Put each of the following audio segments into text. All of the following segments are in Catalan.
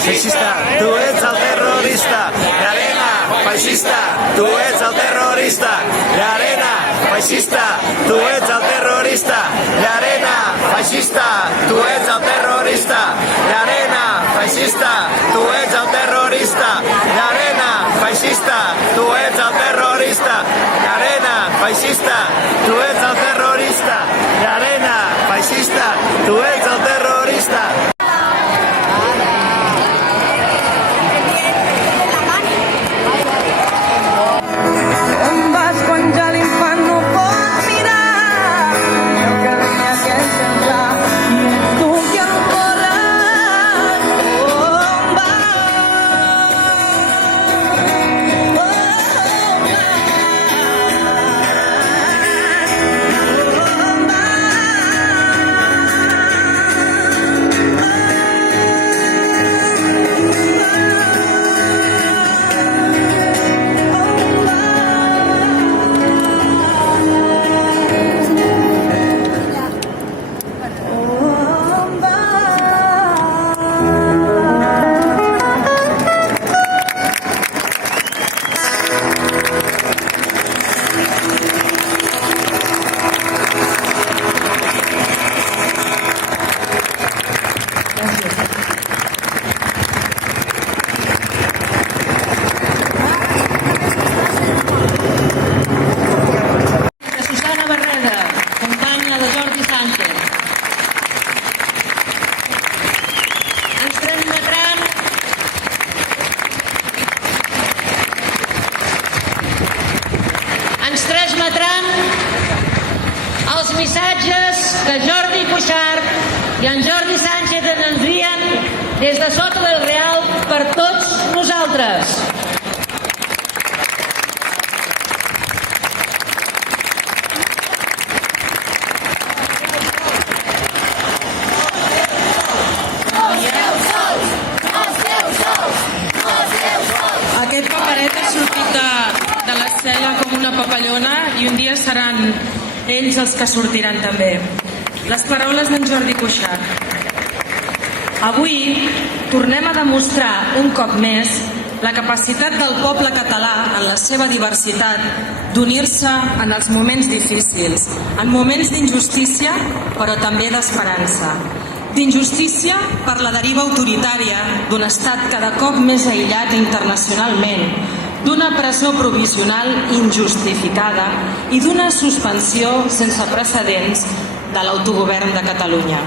feixista, tu ets el terrorista. Llarena, feixista, tu ets el terrorista. Llarena, feixista, tu ets el terrorista. Llarena, feixista, tu ets el terrorista. Llarena, feixista, tu ets el terrorista. Llarena, feixista, tu ets el terrorista. Llarena, feixista, tu ets el terrorista. Llarena, feixista, tu ets el terrorista. Ens transmetran els missatges que Jordi Cuixart i en Jordi Sánchez ens envien des de Soto del Real per tots nosaltres. Aquest paperet ha sortit de la cel·la com una papallona i un dia seran ells els que sortiran també. Les paraules d'en Jordi Cuixart. Avui tornem a demostrar un cop més la capacitat del poble català en la seva diversitat d'unir-se en els moments difícils, en moments d'injustícia però també d'esperança. D'injustícia per la deriva autoritària d'un estat cada cop més aïllat internacionalment, d'una presó provisional injustificada i d'una suspensió sense precedents de l'autogovern de Catalunya.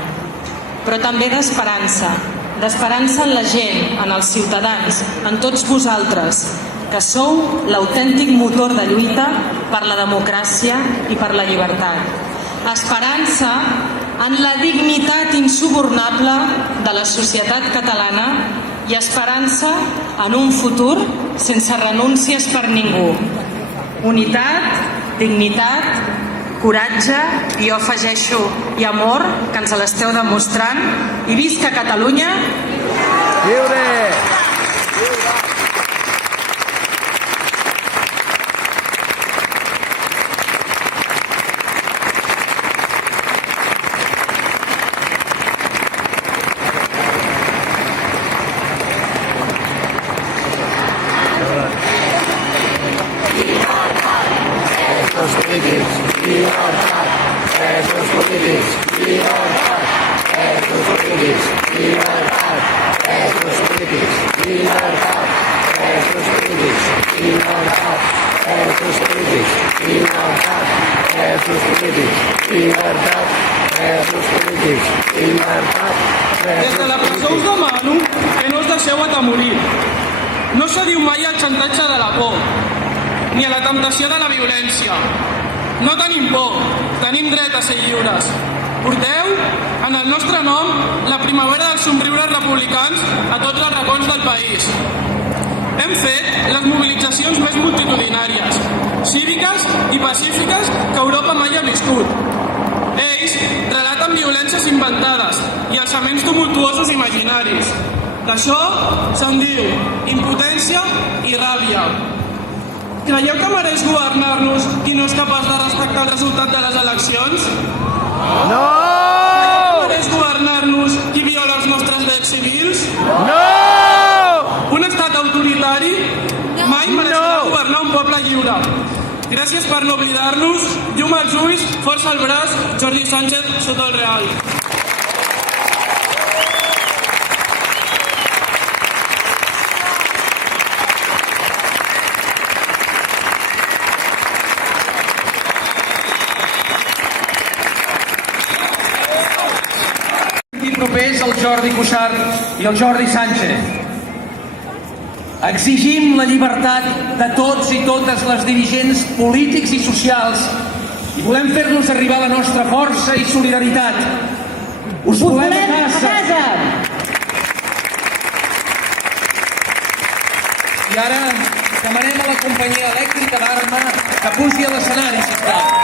Però també d'esperança en la gent, en els ciutadans, en tots vosaltres, que sou l'autèntic motor de lluita per la democràcia i per la llibertat. Esperança en la dignitat insubornable de la societat catalana i esperança en un futur sense renúncies per ningú. Unitat, dignitat, coratge i jo afegeixo i amor, que ens l'esteu demostrant, i visca Catalunya! Lliure! Des de la presó us demano que no us deixeu atemorir. No cediu mai al xantatge de la por, ni a la temptació de la violència. No tenim por, tenim dret a ser lliures. Porteu, en el nostre nom, la primavera dels somriures republicans a tots els racons del país. Hem fet les mobilitzacions més multitudinàries, cíviques i pacífiques que Europa mai ha viscut. Ells relaten violències inventades i alçaments tumultuosos imaginaris. D'això se'n diu impotència i ràbia. Creieu que mereix governar-nos qui no és capaç de respectar el resultat de les eleccions? No! Creieu que mereix governar-nos qui viola els nostres drets civils? No! Gràcies per no oblidar-nos. Llum als ulls, força al braç, Jordi Sánchez, sota el Real. Propers el Jordi Cuixart i el Jordi Sánchez. Exigim la llibertat de tots i totes les dirigents polítics i socials i volem fer-los arribar la nostra força i solidaritat. Us volem a casa! I ara demanem a la companyia elèctrica d'Arma que pugi a l'escenari, sisplau.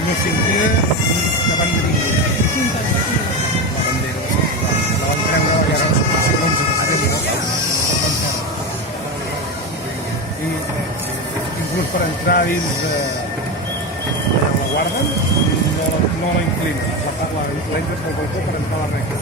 No cinquè davant de ningú. La bandera. La van treure i ara segons el setembre. I inclús per entrar dins la guarden, no la inclinen. L'entres pel balcó per entrar a la recta.